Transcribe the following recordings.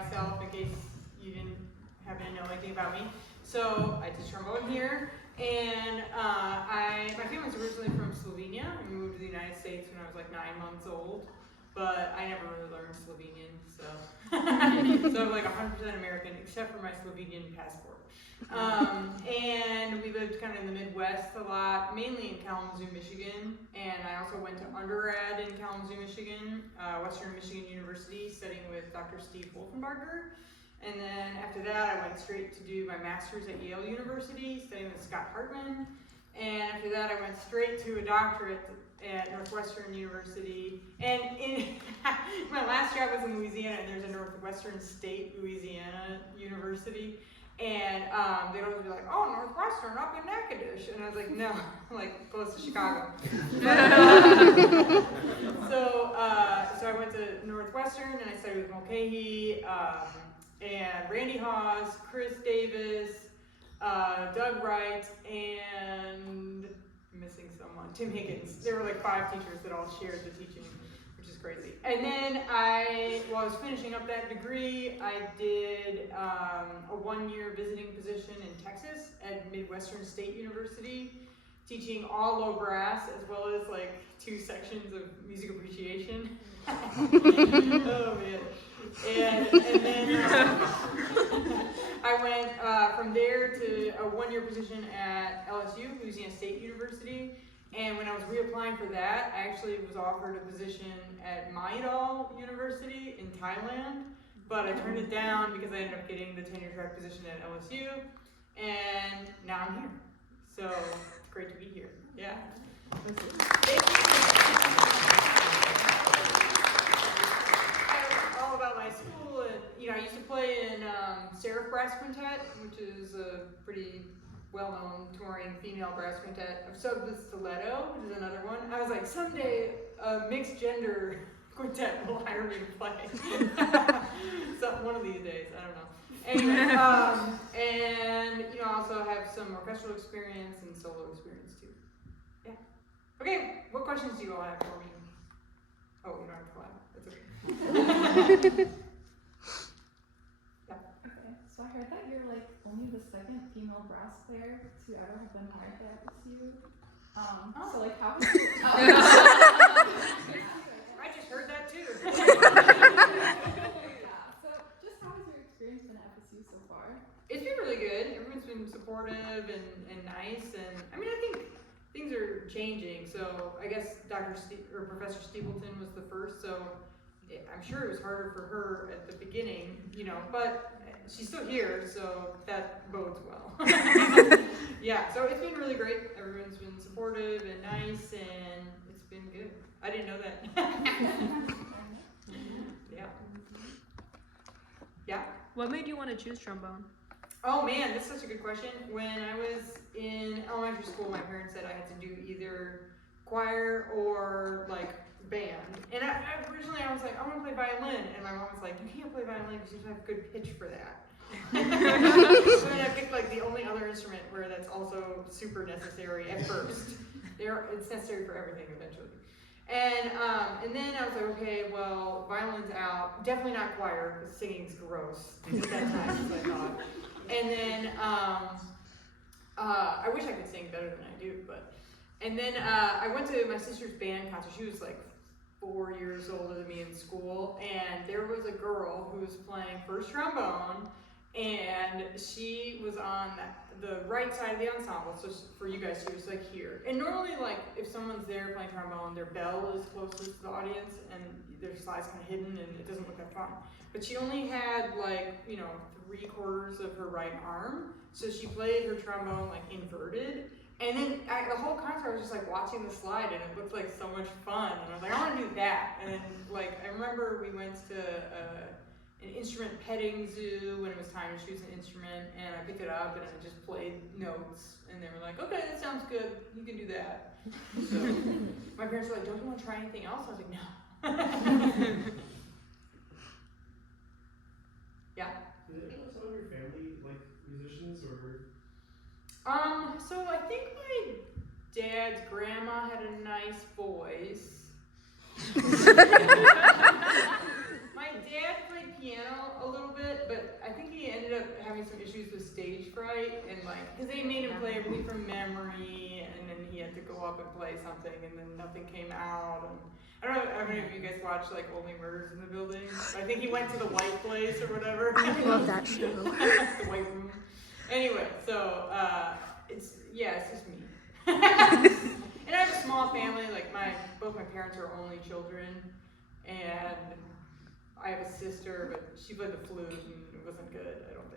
myself in case you didn't happen to know anything about me. So I teach trombone here, and my family's originally from Slovenia. We moved to the United States when I was like 9 months old, but I never really learned Slovenian, so so I'm like 100% American except for my Slovenian passport. And we lived kind of in the Midwest a lot, mainly in Kalamazoo, Michigan, and I also went to undergrad in Kalamazoo, Michigan, Western Michigan University, studying with Dr. Steve Wolfenbarger. And then after that, I went straight to do my master's at Yale University, studying with Scott Hartman. And after that, I went straight to a doctorate at Northwestern University. And my last job was in Louisiana, and there's a Northwestern State Louisiana University. And they'd always be like, oh, Northwestern up in Natchitoches. And I was like, no, like close to Chicago. So I went to Northwestern, and I studied with Mulcahy, and Randy Hawes, Chris Davis, Doug Wright, and I'm missing someone, Tim Higgins. There were like 5 teachers that all shared the teaching, which is crazy. And then while I was finishing up that degree, I did a 1-year visiting position in Texas at Midwestern State University, teaching all low brass as well as like 2 sections of music appreciation. Oh man. And then I went from there to a 1-year position at LSU, Louisiana State University. And when I was reapplying for that, I actually was offered a position at Maidal University in Thailand, but I turned it down because I ended up getting the tenure track position at LSU, and now I'm here. So it's great to be here. Yeah. Thank you. All about my school, and I used to play in Seraph Brass Quintet, which is a pretty well-known touring female brass quintet. I've subbed with Stiletto, which is another one. I was like, someday a mixed gender quintet will hire me to play. So one of these days, I don't know. Anyway, and I also have some orchestral experience and solo experience too. Yeah. Okay, what questions do you all have for me? Oh, you don't have to clap. That's okay. Okay, so I heard that you're like only the 2nd female brass player to ever have been hired at FSU. So like how have you I just heard that too. Yeah, so just how has your experience been at FSU so far? It's been really good. Everyone's been supportive and nice, and I mean I think things are changing. So I guess Professor Stapleton was the first, so I'm sure it was harder for her at the beginning, but she's still here, so that bodes well. Yeah, so it's been really great. Everyone's been supportive and nice, and it's been good. I didn't know that. Yeah. Yeah. What made you want to choose trombone? Oh man, that's such a good question. When I was in elementary school, my parents said I had to do either choir or like band. And originally I was like, I want to play violin. And my mom was like, you can't play violin because you don't have good pitch for that. So then I picked like the only other instrument where that's also super necessary at first. It's necessary for everything eventually. And then I was like, okay, well, violin's out. Definitely not choir because singing's gross at that time, as I thought. And then I wish I could sing better than I do, but. And then I went to my sister's band concert. She was like 4 years older than me in school, and there was a girl who was playing first trombone, and she was on the right side of the ensemble. So for you guys, she was like here. And normally, like if someone's there playing trombone, their bell is closest to the audience, and their slide's kind of hidden, and it doesn't look that fun. But she only had like 3/4 of her right arm, so she played her trombone like inverted. And then the whole concert I was just like watching the slide, and it looked like so much fun. And I was like, I want to do that. And then like I remember we went to an instrument petting zoo when it was time to choose an instrument, and I picked it up and I just played notes, and they were like, okay, that sounds good, you can do that. So my parents were like, don't you want to try anything else? I was like, no. Yeah. Did some of your family like musicians or? So I think my dad's grandma had a nice voice. My dad played piano a little bit, but I think he ended up having some issues with stage fright and like, cause they made him play everything from memory, and then he had to go up and play something, and then nothing came out. And I don't know if you guys watch like Only Murders in the Building. I think he went to the White Place or whatever. I love that show. The White Room. Anyway, so it's just me. And I have a small family. Like both my parents are only children, and I have a sister, but she played the flute and it wasn't good, I don't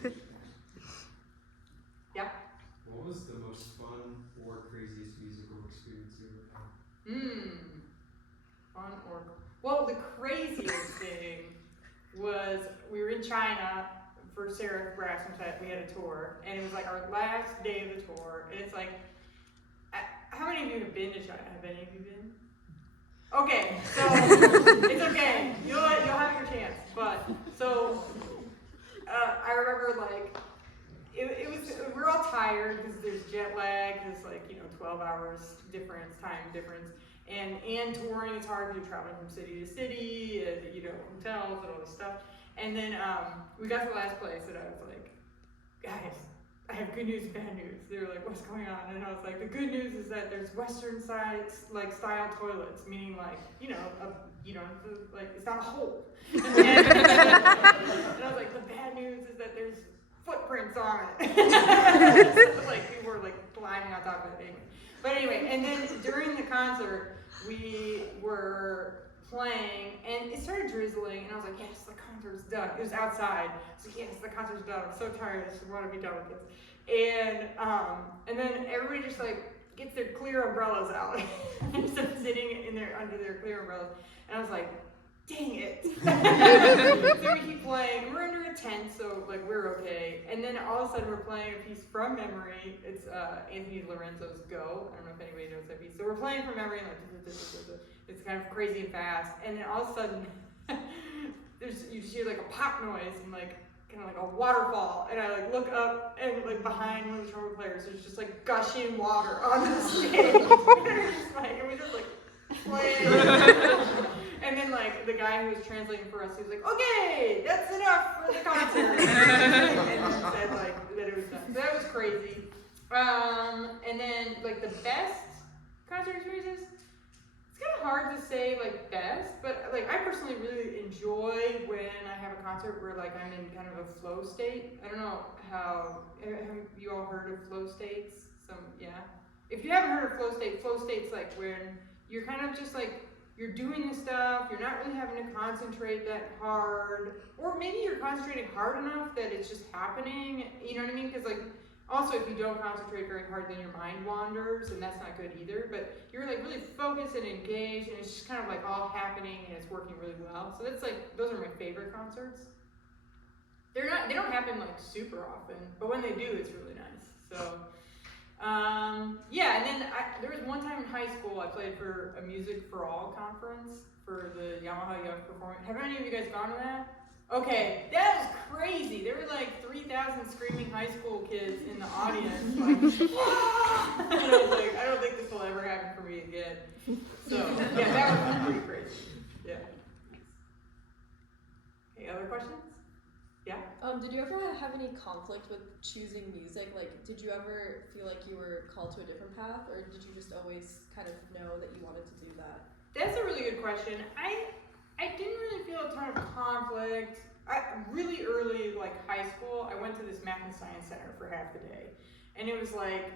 think. Yeah. What was the most fun or craziest musical experience you ever had? Fun or well, the craziest thing was we were in China for Sarah Brass. We had a tour, and it was like our last day of the tour, and it's like, how many of you have been to China? Have any of you been? Okay, so it's okay. You'll have your chance. But so I remember like it was we're all tired because there's jet lag. There's like 12 hours time difference, and touring is hard because you're traveling from city to city, and hotels and all this stuff. And then we got to the last place, and I was like, guys, I have good news and bad news. They were like, what's going on? And I was like, the good news is that there's Western style toilets, meaning like, it's not a hole. And I was like, the bad news is that there's footprints on it. Like people were like climbing on top of it. But anyway, and then during the concert, we were playing, and it started drizzling, and I was like, yes, the concert's done. It was outside. I was like, yes, the concert's done. I'm so tired. I just want to be done with this. And then everybody just like gets their clear umbrellas out and starts sitting under their clear umbrellas. And I was like, dang it. So we keep playing. We're under a tent, so like we're okay. And then all of a sudden we're playing a piece from memory. It's Anthony Lorenzo's Go. I don't know if anybody knows that piece. So we're playing from memory, and like it's kind of crazy and fast. And then all of a sudden you just hear like a pop noise and like kind of like a waterfall. And I like look up, and like behind one of the trumpet players, there's just like gushing water on the stage. And we just like playing. And then like the guy who was translating for us, he was like, okay, that's enough for the concert. And said like that it was done. So that was crazy. And then like the best concert experiences, it's kind of hard to say like best, but like I personally really enjoy when I have a concert where like I'm in kind of a flow state. I don't know have you all heard of flow states? If you haven't heard of flow state's like when you're kind of just like, you're doing this stuff, you're not really having to concentrate that hard, or maybe you're concentrating hard enough that it's just happening, you know what I mean? Because like, also if you don't concentrate very hard, then your mind wanders, and that's not good either, but you're like really focused and engaged, and it's just kind of like all happening, and it's working really well. So that's like, those are my favorite concerts. They don't happen like super often, but when they do, it's really nice. So, and then there was one time in high school I played for a Music for All conference for the Yamaha Young Performance. Have any of you guys gone to that? Okay, that was crazy. There were like 3,000 screaming high school kids in the audience, like, ah! And I was like, I don't think this will ever happen for me again. So, yeah, that was pretty crazy. Yeah. Any other questions? Yeah? Did you ever have any conflict with choosing music? Like, did you ever feel like you were called to a different path, or did you just always kind of know that you wanted to do that? That's a really good question. I didn't really feel a ton of conflict. Really early, like high school, I went to this math and science center for half the day. And it was like,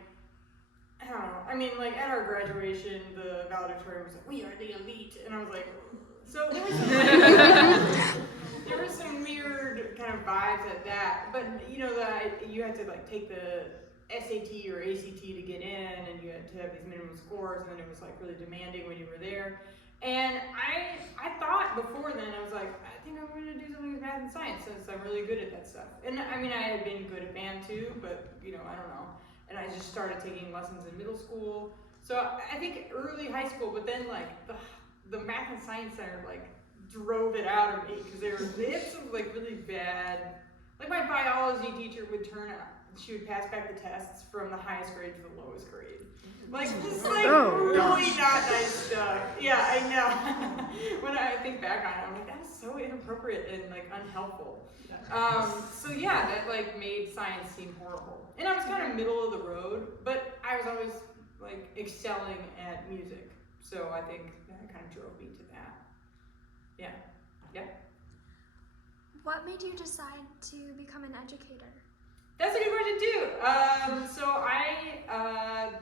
I don't know, I mean, like at our graduation, the valedictorian was like, we are the elite. And I was like, so there was some weird kind of vibes at that. But you had to like take the SAT or ACT to get in, and you had to have these minimum scores, and then it was like really demanding when you were there. And I thought before then, I was like, I think I'm going to do something with math and science since I'm really good at that stuff. And I mean, I had been good at band too, but I don't know. And I just started taking lessons in middle school. So I think early high school, but then like the math and science center like drove it out of me because they had some like really bad, like my biology teacher would turn she would pass back the tests from the highest grade to the lowest grade. Like, just like Oh, really not nice stuff. Yeah, I know. When I think back on it, I'm like, that is so inappropriate and like unhelpful. So yeah, that like made science seem horrible. And I was kind of middle of the road, but I was always like excelling at music. So I think that kind of drove me to that. Yeah. Yeah. What made you decide to become an educator? That's a good question too. So I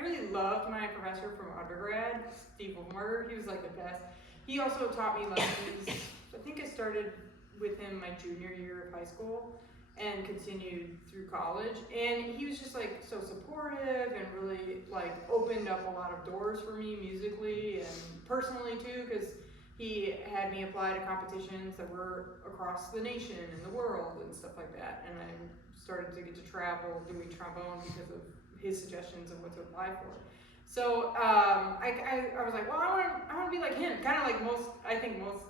really loved my professor from undergrad, Steve Wolmer. He was like the best. He also taught me lessons. I think I started with him my junior year of high school and continued through college. And he was just like so supportive and really like opened up a lot of doors for me musically and personally too, because he had me apply to competitions that were across the nation and the world and stuff like that. And I started to get to travel doing trombone because of his suggestions of what to apply for. So I was like, well, I want to be like him. Kind of like I think most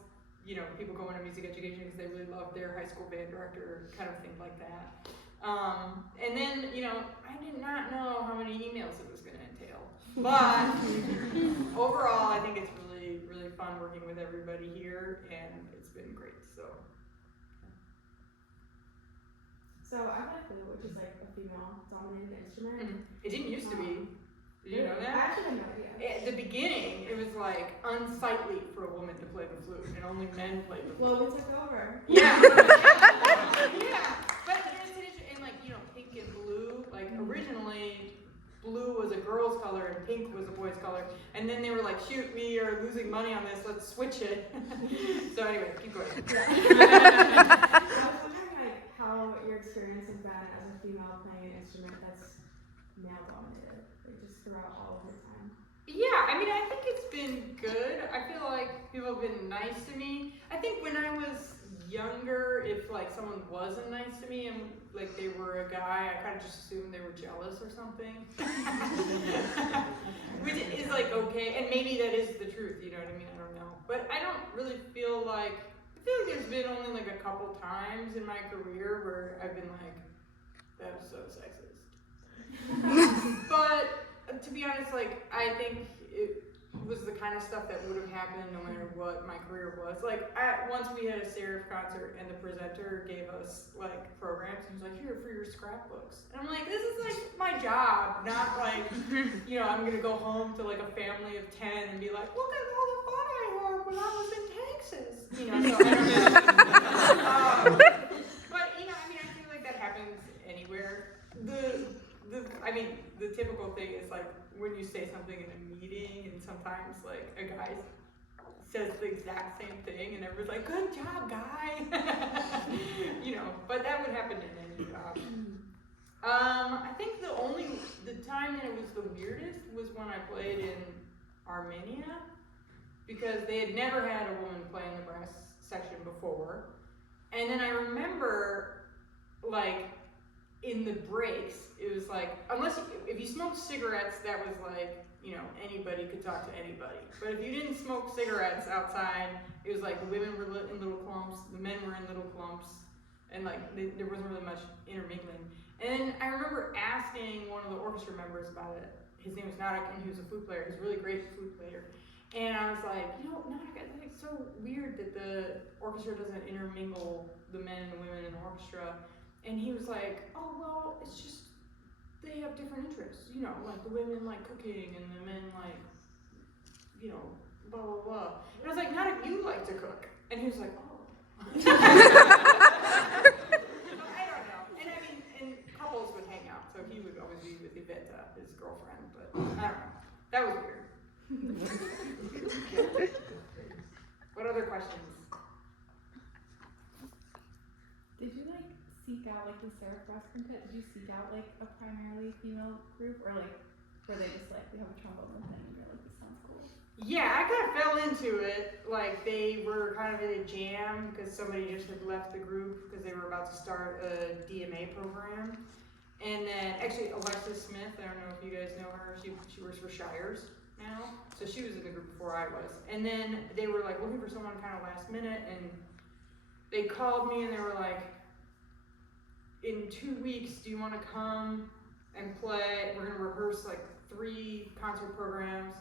people go into music education because they really love their high school band director, kind of thing like that. And then I did not know how many emails it was going to entail, but overall, I think it's really really fun working with everybody here, and it's been great. So I play flute, which is like a female-dominated instrument. It didn't used to be. Did you know I that? actually had no idea. At the beginning, it was like unsightly for a woman to play the flute, and only men played the flute. Well, we took over. Yeah. Yeah. But it's an issue, and like pink and blue. Like originally, blue was a girl's color and pink was a boy's color, and then they were like, "Shoot, we are losing money on this. Let's switch it." So anyway, keep going. I was wondering like how your experience has been as a female playing an instrument that's male-dominated, like just throughout all of your time. Yeah, I mean, I think it's been good. I feel like people have been nice to me. I think when I was younger, if like someone wasn't nice to me and like they were a guy, I kind of just assumed they were jealous or something. Which is like okay, and maybe that is the truth, you know what I mean? I don't know. But I don't really feel like, there's been only like a couple times in my career where I've been like, that was so sexist. But to be honest, like I think it was the kind of stuff that would have happened no matter what my career was. Like once we had a serif concert and the presenter gave us like programs. He was like, "Here for your scrapbooks," and I'm like, "This is like my job, not like I'm gonna go home to like a family of 10 and be like, look at all the fun I had when I was in Texas." So I don't know. But I mean, I feel like that happens anywhere. The typical thing is like when you say something in a meeting and sometimes like a guy says the exact same thing and everyone's like, "Good job, guy." But that would happen in any job. I think the time that it was the weirdest was when I played in Armenia, because they had never had a woman play in the brass section before. And then I remember like in the breaks, it was like, if you smoked cigarettes, that was like, anybody could talk to anybody. But if you didn't smoke cigarettes outside, it was like the women were in little clumps, the men were in little clumps, and like there wasn't really much intermingling. And I remember asking one of the orchestra members about it. His name was Nadak, and he was a flute player. He was a really great flute player. And I was like, Nadak, it's so weird that the orchestra doesn't intermingle the men and the women in the orchestra. And he was like, "Oh, well, it's just they have different interests. Like the women like cooking and the men like, blah, blah, blah." And I was like, "Nadak, you like to cook." And he was like, "Oh." So I don't know. And I mean, and couples would hang out, so he would always be with Iveta, his girlfriend, but I don't know. That was weird. What other questions? Did you like seek out like the serif brass quintet? Did you seek out like a primarily female group, or like were they just like, we have a trombone thing and you're like, this sounds cool? Yeah, I kind of fell into it. Like they were kind of in a jam because somebody just had left the group because they were about to start a DMA program. And then actually Alexis Smith, I don't know if you guys know her, she works for Shires now. So she was in the group before I was. And then they were like looking for someone kind of last minute, and they called me and they were like, in 2 weeks, do you want to come and play? We're gonna rehearse like 3 concert programs,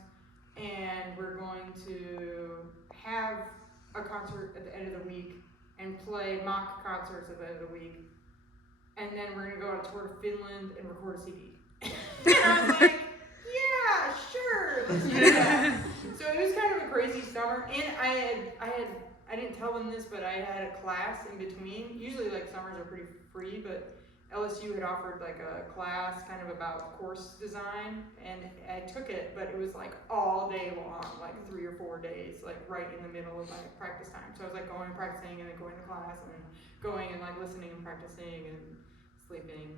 and we're going to have a concert at the end of the week and play mock concerts at the end of the week. And then we're gonna go on a tour to Finland and record a CD. And I was like, yeah, sure, let's do that. So it was kind of a crazy summer, and I didn't tell them this, but I had a class in between. Usually like summers are pretty free, but LSU had offered like a class kind of about course design, and I took it, but it was like all day long, like 3 or 4 days, like right in the middle of my practice time. So I was like going and practicing and then going to class and then going and like listening and practicing and sleeping.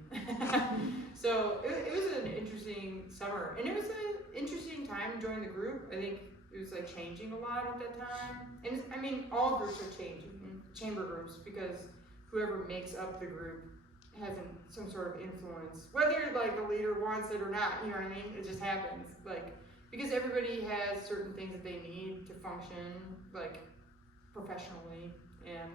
So it was an interesting summer, and it was an interesting time joining the group. I think it was like changing a lot at that time. And I mean, all groups are changing, chamber groups, because whoever makes up the group has some sort of influence, whether like the leader wants it or not, you know what I mean? It just happens, like, because everybody has certain things that they need to function like professionally and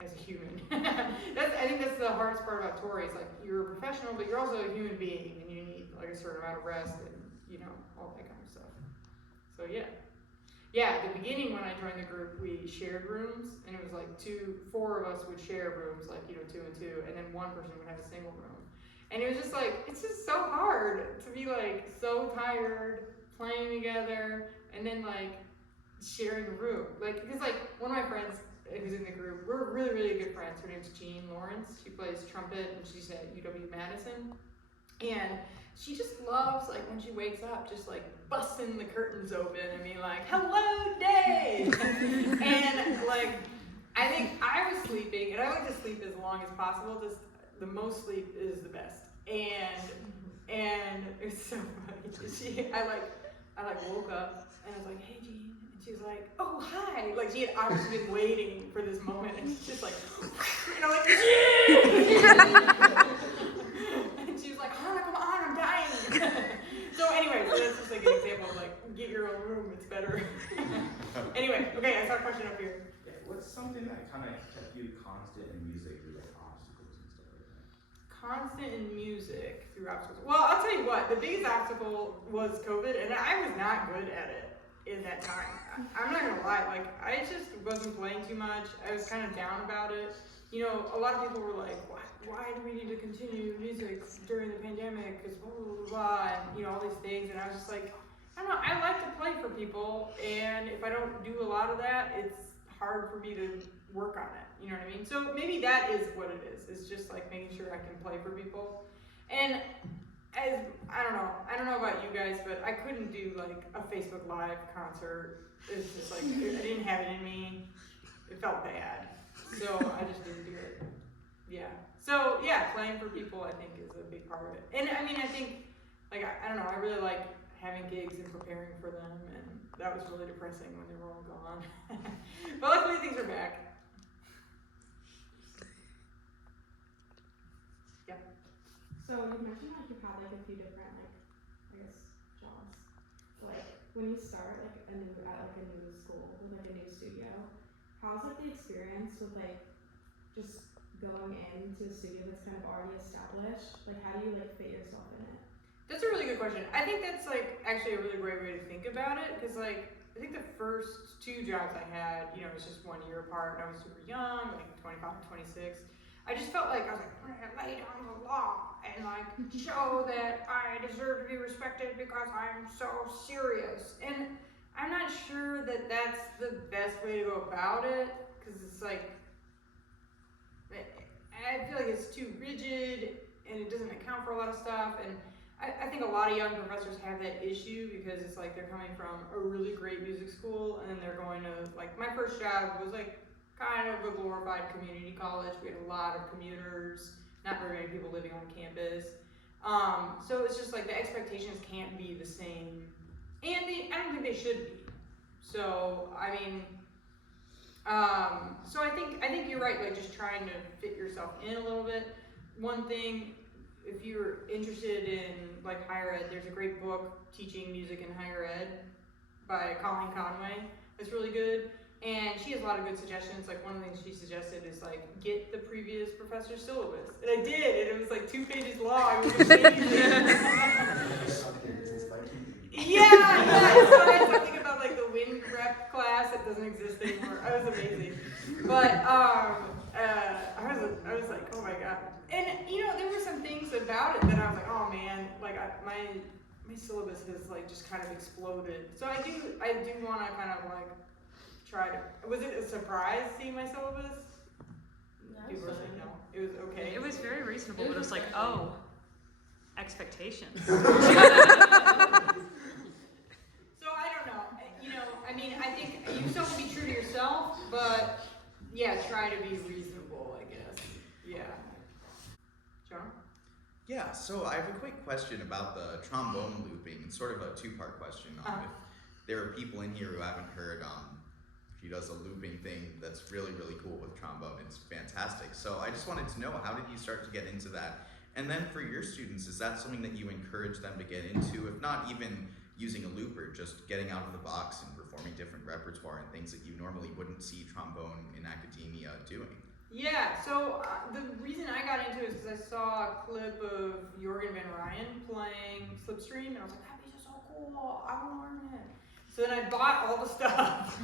as a human. I think that's the hardest part about Tori, is like you're a professional, but you're also a human being, and you need like a certain amount of rest and, you know, all that kind of stuff. So yeah, at the beginning when I joined the group, we shared rooms, and it was like 4 of us would share rooms, like, you know, 2 and 2, and then one person would have a single room. And it was just like, it's just so hard to be like so tired playing together and then like sharing a room. Like, because like one of my friends who's in the group, we're really, really good friends. Her name's Jean Lawrence. She plays trumpet, and she's at UW-Madison. And she just loves, like, when she wakes up, just like busting the curtains open and being like, hello, day! And like, I think I was sleeping, and I like to sleep as long as possible. Just the most sleep is the best. And it's so funny. I woke up and I was like, hey, Jean. And she was like, oh, hi. Like, she had obviously been waiting for this moment, and she's just like, and I'm like, and she was like, Hana, come on, I'm dying. So anyway, so that's just like an example of like, get your own room, it's better. Anyway, okay, I saw a question up here. Yeah, what's something that kind of kept you constant in music through like obstacles and stuff like that? Constant in music through obstacles. Well, I'll tell you what, the biggest obstacle was COVID, and I was not good at it in that time. I'm not gonna lie, like, I just wasn't playing too much. I was kind of down about it. You know, a lot of people were like, why do we need to continue music during the pandemic? Because blah, blah, blah, blah, and, you know, all these things. And I was just like, I don't know, I like to play for people, and if I don't do a lot of that, it's hard for me to work on it. You know what I mean? So maybe that is what it is. It's just like making sure I can play for people. And I don't know about you guys, but I couldn't do like a Facebook Live concert. It's just like, I didn't have it in me. It felt bad. So I just didn't do it. Yeah. So yeah, playing for people I think is a big part of it. And I mean, I think, like, I don't know, I really like having gigs and preparing for them, and that was really depressing when they were all gone. But luckily things are back. Yeah. So you mentioned like you've had like a few different like, I guess, jobs. Like when you start like at a new school with like a new studio, how's like the experience with like just going into a studio that's kind of already established? Like how do you like fit yourself in it? That's a really good question. I think that's like actually a really great way to think about it, because like I think the first 2 jobs I had, you know, it was just 1 year apart, and I was super young, like 25 and 26. I just felt like I was like, I'm gonna lay down the law and like show that I deserve to be respected because I'm so serious. And I'm not sure that that's the best way to go about it, because it's like, I feel like it's too rigid and it doesn't account for a lot of stuff. And I think a lot of young professors have that issue, because it's like they're coming from a really great music school, and then they're going to, like, my first job was like kind of a glorified community college. We had a lot of commuters, not very many people living on campus. So it's just like the expectations can't be the same, and I don't think they should be. So I mean, so I think you're right. Like just trying to fit yourself in a little bit. One thing, if you're interested in like higher ed, there's a great book, Teaching Music in Higher Ed, by Colleen Conway. It's really good. and she has a lot of good suggestions. Like one of the things she suggested is like get the previous professor's syllabus, and I did, and it was like 2 pages long. It was amazing. Yeah. So I had something about like the wind rep class that doesn't exist anymore. I was amazing, but I was like, oh my god. And you know, there were some things about it that I was like, oh man, like my syllabus has like just kind of exploded. So I do want to kind of like try to. Was it a surprise seeing my syllabus? People were saying no. It was okay. It was very reasonable, It but it was was like, refreshing. oh, expectations. So I don't know. You know, I mean, I think you still have to be true to yourself, but yeah, try to be reasonable, I guess. Yeah. John? Yeah, so I have a quick question about the trombone looping. It's sort of a two-part question. If there are people in here who haven't heard, she does a looping thing that's really, really cool with trombone. It's fantastic. So I just wanted to know, how did you start to get into that? And then for your students, is that something that you encourage them to get into? If not even using a looper, just getting out of the box and performing different repertoire and things that you normally wouldn't see trombone in academia doing? Yeah, so the reason I got into it is because I saw a clip of Jorgen van Ryan playing Slipstream, and I was like, that piece is so cool, I want to learn it. So then I bought all the stuff,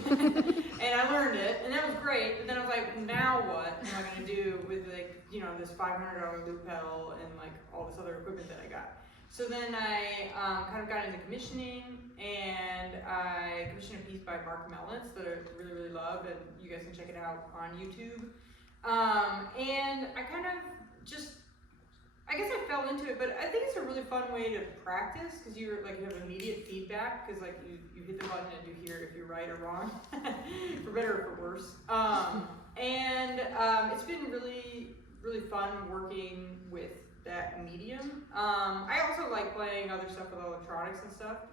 and I learned it, and that was great, but then I was like, now what am I going to do with like, you know, this $500 loop pedal and like all this other equipment that I got? So then I kind of got into commissioning, and I commissioned a piece by Mark Mellitz that I really, really love, and you guys can check it out on YouTube. And I kind of just, I guess I fell into it, but I think it's a really fun way to practice, because you have immediate feedback, because like you hit the button and you hear if you're right or wrong, for better or for worse. And it's been really, really fun working with that medium. I also like playing other stuff with electronics and stuff.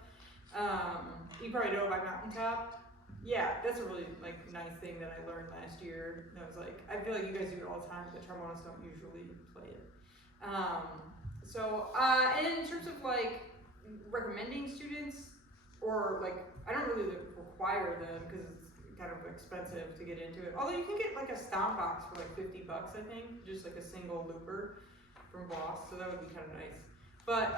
You probably know about Mountaintop. Yeah, that's a really like nice thing that I learned last year. And I was like, I feel like you guys do it all the time, but trombonists don't usually play it. And in terms of like recommending students, or like, I don't really require them because it's kind of expensive to get into it. Although you can get like a stomp box for like $50, I think, just like a single looper from Boss, so that would be kind of nice. But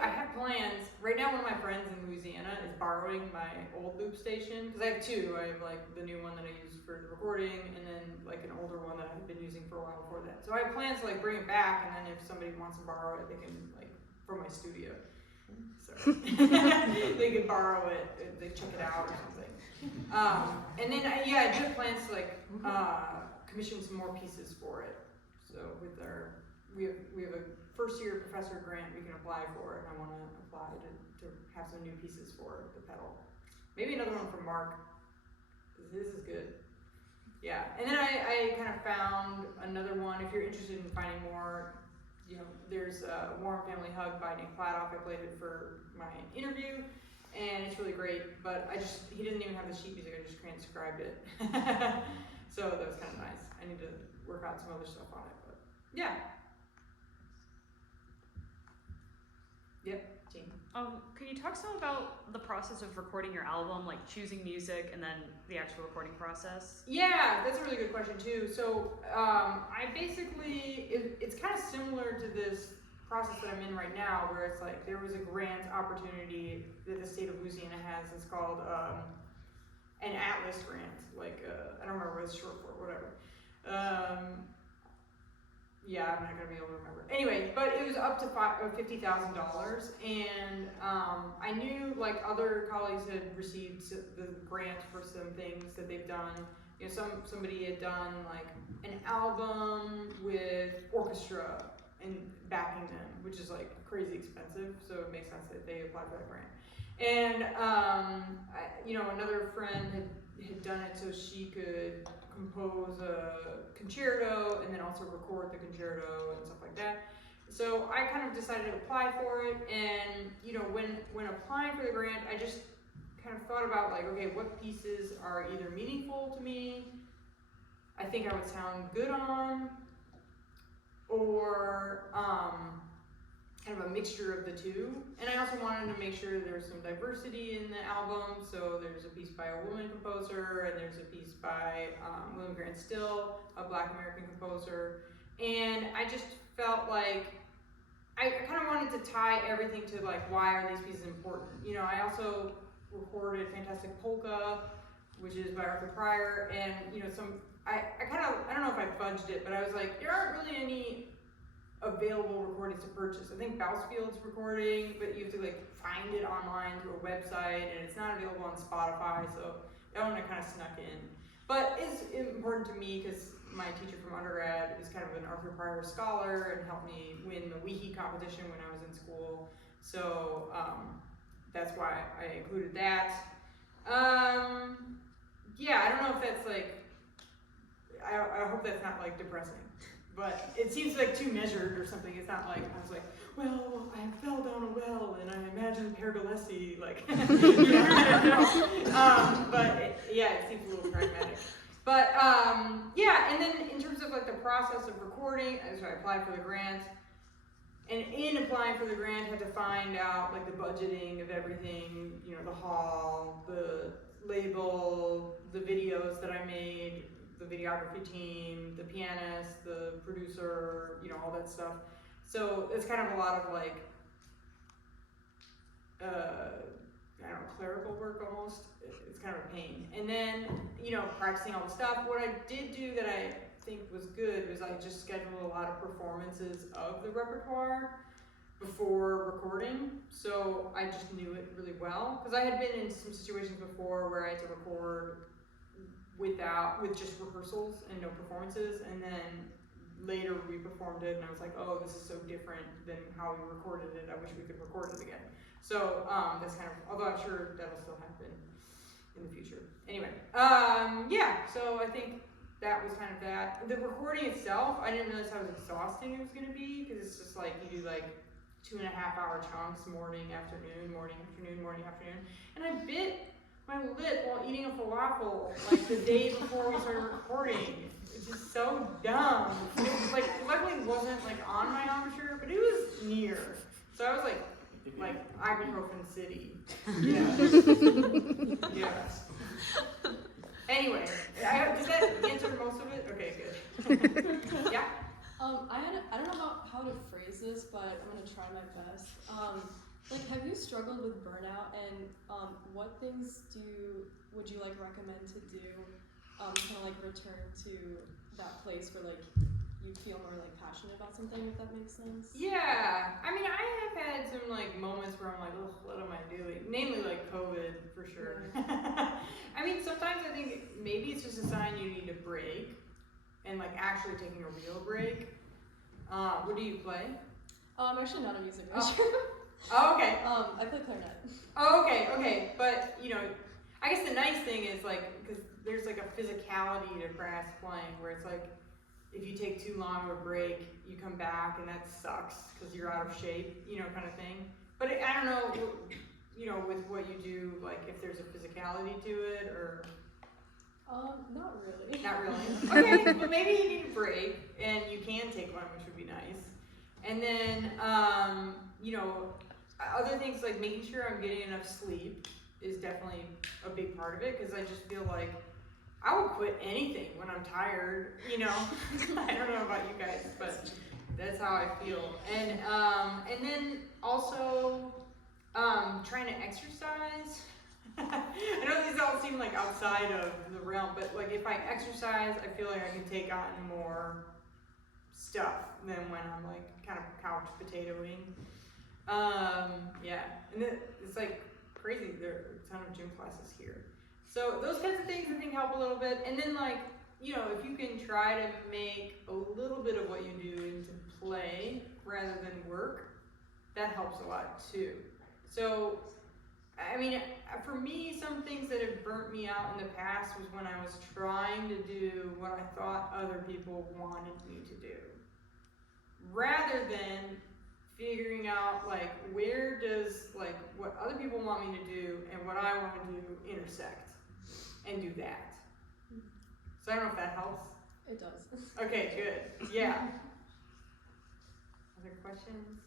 I have plans. Right now, one of my friends in Louisiana is borrowing my old loop station, because I have two. I have like the new one that I use for the recording, and then like an older one that I've been using for a while before that. So I have plans to like bring it back, and then if somebody wants to borrow it, they can like from my studio. So they can borrow it, they check it out or something. And then I do have plans to like commission some more pieces for it. So with we have a first year professor grant we can apply for, and I want to apply to have some new pieces for the pedal. Maybe another one from Mark, because this is good. Yeah, and then I kind of found another one. If you're interested in finding more, you know, there's a Warm Family Hug by Nick Platoff. I played it for my interview, and it's really great, but he didn't even have the sheet music, I just transcribed it. So that was kind of nice. I need to work out some other stuff on it, but yeah. Yep, Jean. Could you talk some about the process of recording your album, like choosing music and then the actual recording process? Yeah, that's a really good question too. So I basically, it's kind of similar to this process that I'm in right now, where it's like there was a grant opportunity that the state of Louisiana has. It's called an Atlas grant. Like I don't remember what it's short for, whatever. Yeah, I'm not gonna be able to remember. Anyway, but it was up to $50,000, and I knew like other colleagues had received the grant for some things that they've done. You know, somebody had done like an album with orchestra and backing them, which is like crazy expensive. So it makes sense that they applied for that grant. And another friend had done it so she could compose a concerto and then also record the concerto and stuff like that. So I kind of decided to apply for it, and you know, when applying for the grant, I just kind of thought about like, okay, what pieces are either meaningful to me, I think I would sound good on, or kind of a mixture of the two. And I also wanted to make sure there was some diversity in the album. So there's a piece by a woman composer, and there's a piece by William Grant Still, a Black American composer. And I just felt like I kind of wanted to tie everything to like, why are these pieces important? You know, I also recorded Fantastic Polka, which is by Arthur Pryor, and you know, I don't know if I fudged it, but I was like, there aren't really any available recordings to purchase. I think Bousfield's recording, but you have to like find it online through a website, and it's not available on Spotify, so that one I kind of snuck in. But it's important to me because my teacher from undergrad is kind of an Arthur Pryor scholar and helped me win the Wiki competition when I was in school. So that's why I included that. Yeah, I don't know if that's like, I hope that's not like depressing, but it seems like too measured or something. It's not like, I was like, well, I fell down a well and I imagined Pergolesi, like, but yeah, it seems a little pragmatic. But yeah, and then in terms of like the process of recording, so I applied for the grant, and in applying for the grant, had to find out like the budgeting of everything, you know, the hall, the label, the videos that I made, the videography team, the pianist, the producer, you know, all that stuff. So it's kind of a lot of like, I don't know, clerical work almost. It's kind of a pain. And then, you know, practicing all the stuff. What I did do that I think was good was I just scheduled a lot of performances of the repertoire before recording. So I just knew it really well. Because I had been in some situations before where I had to record with just rehearsals and no performances. And then later we performed it and I was like, oh, this is so different than how we recorded it. I wish we could record it again. So that's kind of, although I'm sure that'll still happen in the future. Anyway, yeah, so I think that was kind of that. The recording itself, I didn't realize how exhausting it was going to be, because it's just like you do like 2.5 hour chunks, morning, afternoon, morning, afternoon, morning, afternoon. And I bit my lip while eating a falafel like the day before we started recording. It's just so dumb. It was like, luckily it wasn't like on my embouchure, but it was near. So I was like ibuprofen city. Yeah. Yeah. Anyway, does that answer most of it? Okay, good. Yeah. I don't know how to phrase this, but I'm gonna try my best. Like, have you struggled with burnout, and what things would you like recommend to do, kind of like return to that place where like you feel more like passionate about something, if that makes sense? Yeah, I mean, I have had some like moments where I'm like, oh, what am I doing? Namely like COVID, for sure. I mean, sometimes I think maybe it's just a sign you need a break, and like actually taking a real break. What do you play? I'm actually not a music major. Oh, okay. I play clarinet. Oh, okay. But you know, I guess the nice thing is like, because there's like a physicality to brass playing where it's like, if you take too long of a break, you come back and that sucks because you're out of shape, you know, kind of thing. But I don't know, you know, with what you do, like if there's a physicality to it or. Not really. Not really. Okay, but maybe you need a break and you can take one, which would be nice. And then, you know, other things like making sure I'm getting enough sleep is definitely a big part of it, because I just feel like I will quit anything when I'm tired, you know. I don't know about you guys, but that's how I feel. And then also trying to exercise. I know these all seem like outside of the realm, but like if I exercise, I feel like I can take on more stuff than when I'm like kind of couch potatoing. Yeah, and it's like crazy. There are a ton of gym classes here. So those kinds of things I think help a little bit. And then like, you know, if you can try to make a little bit of what you do into play rather than work, that helps a lot too. So, I mean, for me, some things that have burnt me out in the past was when I was trying to do what I thought other people wanted me to do, rather than figuring out like where does like what other people want me to do and what I want to do intersect, and do that. So I don't know if that helps. It does. Okay, good. Yeah. Other questions?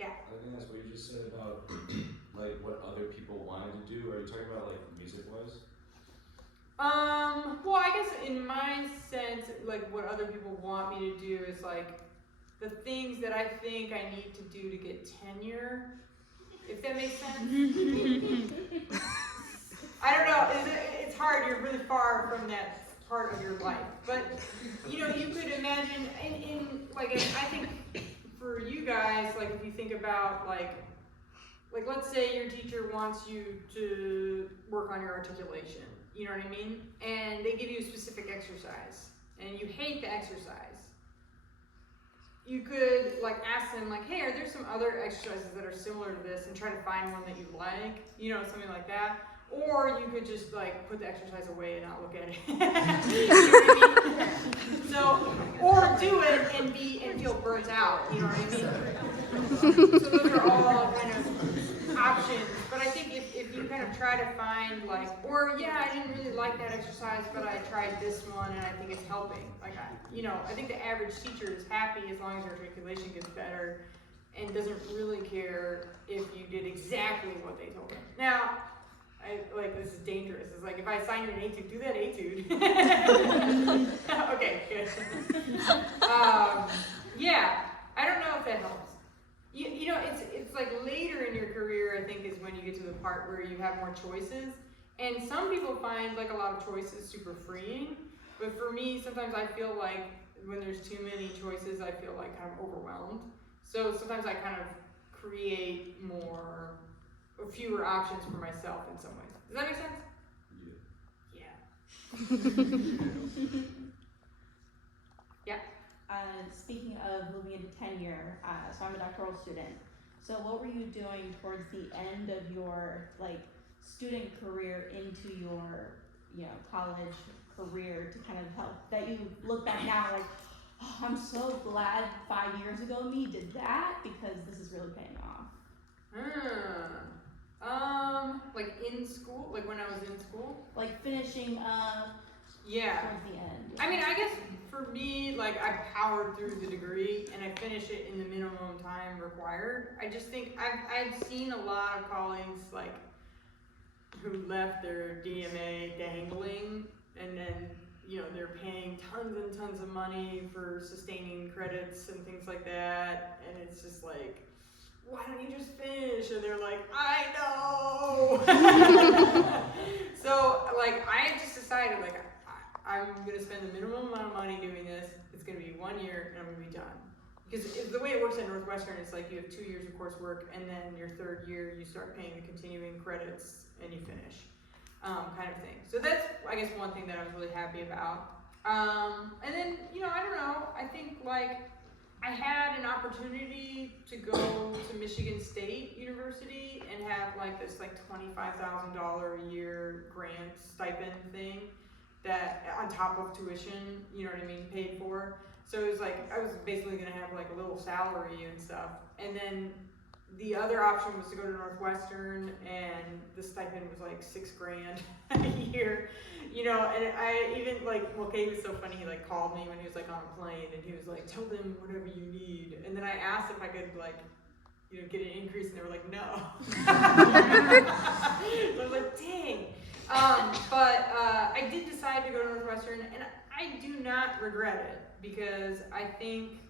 Yeah. I think that's what you just said about like what other people wanted to do. Are you talking about like music wise? Well, I guess in my sense, like what other people want me to do is like the things that I think I need to do to get tenure, if that makes sense. I don't know, it's hard, you're really far from that part of your life. But, you know, you could imagine, I think for you guys, like if you think about like let's say your teacher wants you to work on your articulation, you know what I mean? And they give you a specific exercise, and you hate the exercise. You could like ask them like, hey, are there some other exercises that are similar to this, and try to find one that you like, you know, something like that. Or you could just like put the exercise away and not look at it. You know what I mean? So, or do it and feel burnt out, you know what I mean? So those are all kind of options. But I think if you kind of try to find like, or yeah, I didn't really like that exercise, but I tried this one and I think it's helping. Like I think the average teacher is happy as long as your articulation gets better and doesn't really care if you did exactly what they told them. Now, this is dangerous. It's like if I assign you an etude, do that etude. Okay, good. Yeah, I don't know if that helps. You know, it's like later in your career, I think, is when you get to the part where you have more choices. And some people find like a lot of choices super freeing. But for me, sometimes I feel like when there's too many choices, I feel like kind of overwhelmed. So sometimes I kind of create fewer options for myself in some ways. Does that make sense? Yeah. Yeah. Speaking of moving into tenure, so I'm a doctoral student. So what were you doing towards the end of your student career into your college career to kind of help that you look back now like, oh, I'm so glad 5 years ago me did that because this is really paying off. Like in school, like when I was in school, like finishing yeah, towards the end. I mean, I guess for me, like I powered through the degree and I finished it in the minimum time required. I just think I've seen a lot of colleagues like who left their DMA dangling, and then they're paying tons and tons of money for sustaining credits and things like that, and it's just like, why don't you just finish? And they're like, I know. So like I just decided like I'm gonna spend the minimum amount of money doing this. It's gonna be 1 year and I'm gonna be done. Because the way it works at Northwestern is like you have 2 years of coursework, and then your third year you start paying the continuing credits and you finish, kind of thing. So that's, I guess, one thing that I was really happy about. And then, I don't know, I think like I had an opportunity to go to Michigan State University and have like this like $25,000 a year grant stipend thing that on top of tuition, you know what I mean, paid for. So it was like, I was basically gonna have like a little salary and stuff. And then the other option was to go to Northwestern, and the stipend was like $6,000 a year, and I even like, Kay was so funny, he like called me when he was like on a plane, and he was like, tell them whatever you need. And then I asked if I could like, get an increase, and they were like, no. So I was like, dang. But I did decide to go to Northwestern, and I do not regret it, because I think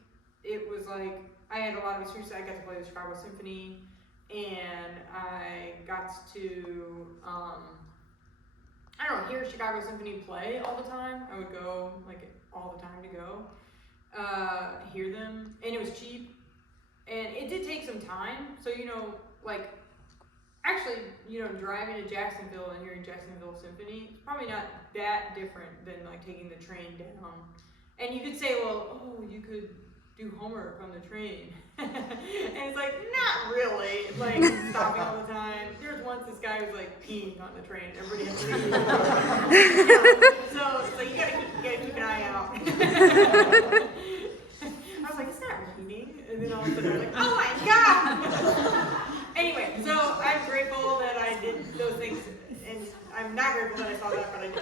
it was like, I had a lot of experience. I got to play the Chicago Symphony, and I got to, hear Chicago Symphony play all the time. I would go like all the time to go, hear them, and it was cheap, and it did take some time. So, actually, driving to Jacksonville and hearing Jacksonville Symphony, it's probably not that different than like taking the train down. And you could say, well, you could do homework on the train. And it's like, not really. It's like stopping all the time. There was once this guy was like peeing on the train. Everybody had to leave. So it's like, you gotta keep an eye out. I was like, it's not raining. And then all of a sudden I was like, oh my God. Anyway, so I'm grateful that I did those things, and I'm not grateful that I saw that, but I did.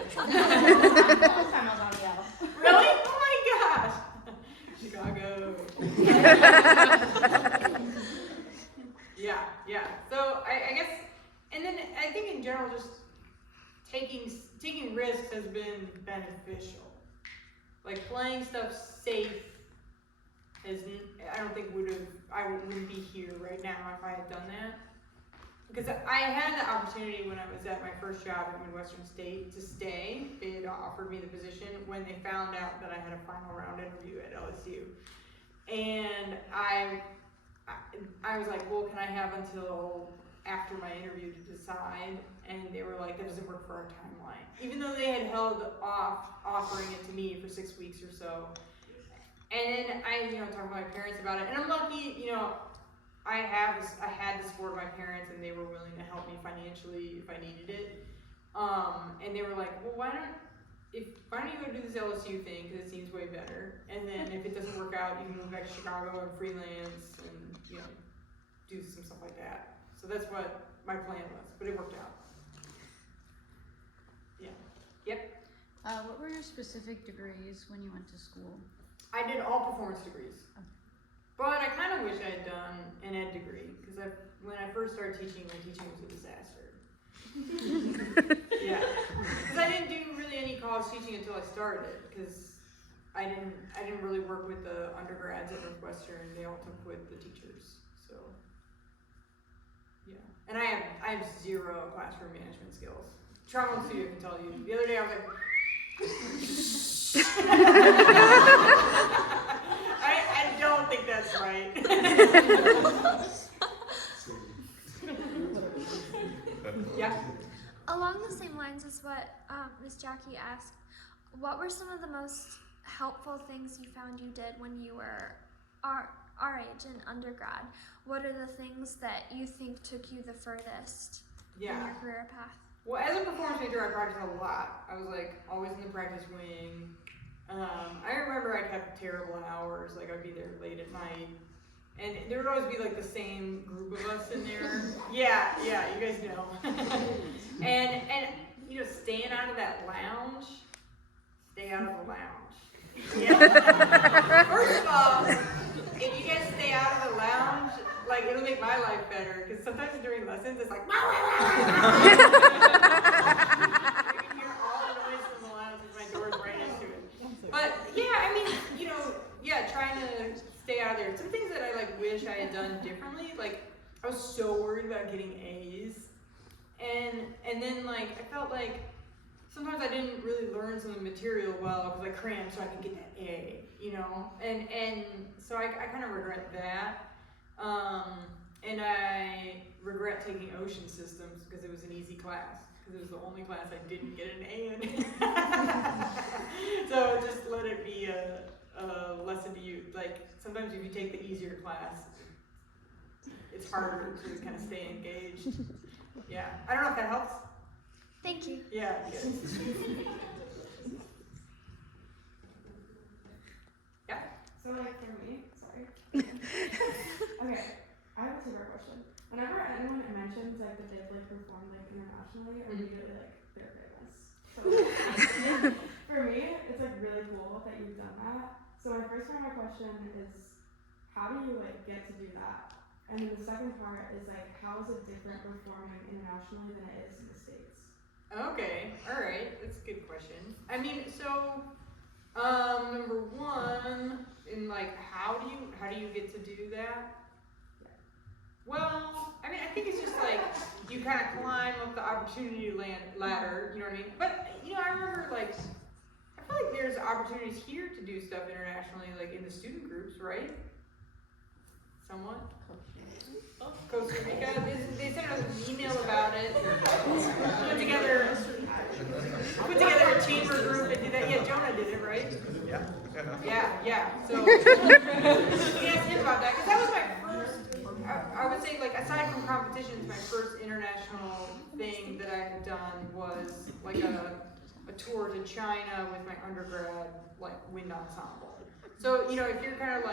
Last time I was on the L. Really? Oh my gosh! Chicago. Yeah. So I guess, and then I think in general, just taking risks has been beneficial. Like playing stuff safe I don't think I wouldn't be here right now if I had done that. Because I had the opportunity when I was at my first job at Midwestern State to stay. They had offered me the position when they found out that I had a final round interview at LSU. And I was like, well, can I have until after my interview to decide? And they were like, that doesn't work for our timeline. Even though they had held off offering it to me for 6 weeks or so. And then I talked to my parents about it, and I'm lucky, I had the support of my parents, and they were willing to help me financially if I needed it. And they were like, well, why don't you go do this LSU thing, because it seems way better. And then if it doesn't work out, you can move back to Chicago and freelance and do some stuff like that. So that's what my plan was, but it worked out. Yeah. Yep. What were your specific degrees when you went to school? I did all performance degrees. But I kind of wish I had done an ed degree, because when I first started teaching, my teaching was a disaster. Yeah, because I didn't do really any college teaching until I started, because I didn't really work with the undergrads at Northwestern. They all took with the teachers. So yeah, and I have zero classroom management skills. Trauma studio can tell you. The other day I was like. I don't think that's right. Yeah. Along the same lines as what Miss Jackie asked, what were some of the most helpful things you found you did when you were our age in undergrad? What are the things that you think took you the furthest in your career path? Well, as a performance major, I practiced a lot. I was like always in the practice wing. I remember I kept terrible hours. Like I'd be there late at night, and there would always be like the same group of us in there. Yeah, you guys know. and staying out of that lounge. Stay out of the lounge. Yeah. First of all, if you guys stay out of the lounge, like it'll make my life better, because sometimes during lessons it's like you can hear all the noise from the lounge because my door's right into it. But yeah, I mean, trying to stay out of there. Some things that I wish I had done differently, like I was so worried about getting A's, and then I felt like sometimes I didn't really learn some of the material well because I crammed so I could get that A, and so I kind of regret that. And I regret taking ocean systems because it was an easy class, because it was the only class I didn't get an A in. So just let it be a lesson to you. Sometimes if you take the easier class, it's harder to kind of stay engaged. Yeah, I don't know if that helps. Thank you. Yeah, good. Yeah. So for me, sorry. Okay, I have a two-part question. Whenever anyone mentions that they've performed internationally, I immediately they're famous. So for me, it's really cool that you've done that. So my first part of my question is, how do you get to do that? And then the second part is how is it different performing internationally than it is in the States? Okay, all right, that's a good question. I mean, so number one, in how do you get to do that? Well, I mean, I think it's just you kind of climb up the opportunity ladder, you know what I mean? But I remember I feel like there's opportunities here to do stuff internationally, in the student groups, right? Somewhat. Costa Rica. They sent us an email about it. Put together a chamber group and did that. Yeah, Jonah did it, right? Yeah. So we asked him about that, because that was my first. I would say, aside from competitions, my first international thing that I had done was a tour to China with my undergrad wind ensemble. So if you're kind of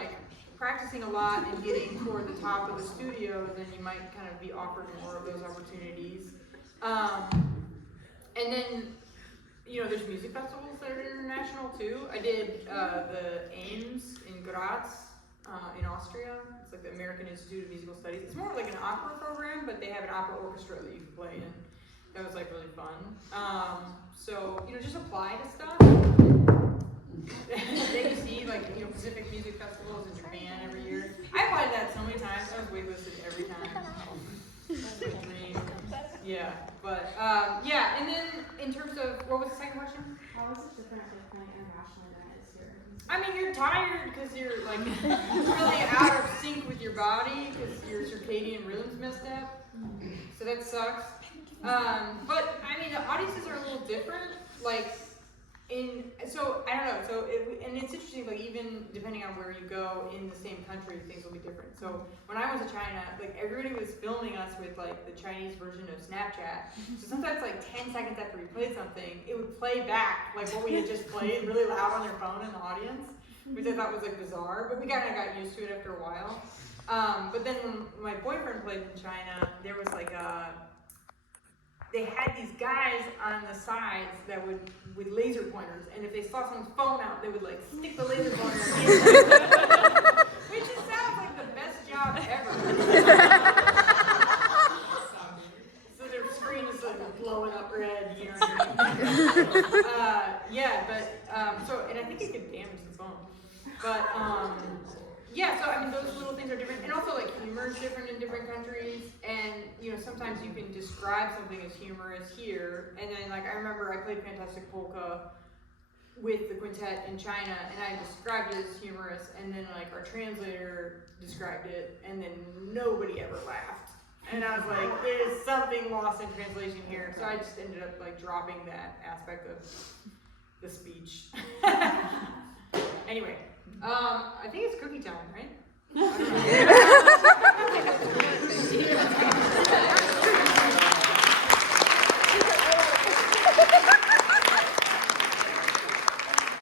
practicing a lot and getting toward the top of the studio, then you might kind of be offered more of those opportunities. And then there's music festivals that are international too. I did the Ames in Graz in Austria. It's like the American Institute of Musical Studies. It's more like an opera program, but they have an opera orchestra that you can play in. That was like really fun. So, just apply to stuff. Then you see like, Pacific music festivals in Japan every year. I applied to that so many times. I was waitlisted every time. That's my dream. Yeah, but yeah, and then in terms of, what was the second question? How is it different like playing internationally than it is here? I mean, you're tired because you're like really out of sync with your body because your circadian rhythm's messed up. So that sucks. But I mean, the audiences are a little different. Like, so I don't know. So and it's interesting. Like, even depending on where you go in the same country, things will be different. So when I went to China, like everybody was filming us with like the Chinese version of Snapchat. So sometimes like 10 seconds after we played something, it would play back like what we had just played really loud on their phone in the audience, which I thought was like bizarre. But we kind of got used to it after a while. But then when my boyfriend played in China, there was like they had these guys on the sides that would, with laser pointers, and if they saw someone's phone out, they would like stick the laser pointer in it. Which just sounds like the best job ever. So their screen is like blowing up red, you know what I mean? Yeah, but, so, and I think it could damage the phone. But, yeah, so I mean, those little things are different, and also like humor is different in different countries, and sometimes you can describe something as humorous here, and then like I remember I played Fantastic Polka with the quintet in China, and I described it as humorous, and then like our translator described it, and then nobody ever laughed, and I was like, there's something lost in translation here, so I just ended up like dropping that aspect of the speech. Anyway. I think it's cookie time, right? I don't know.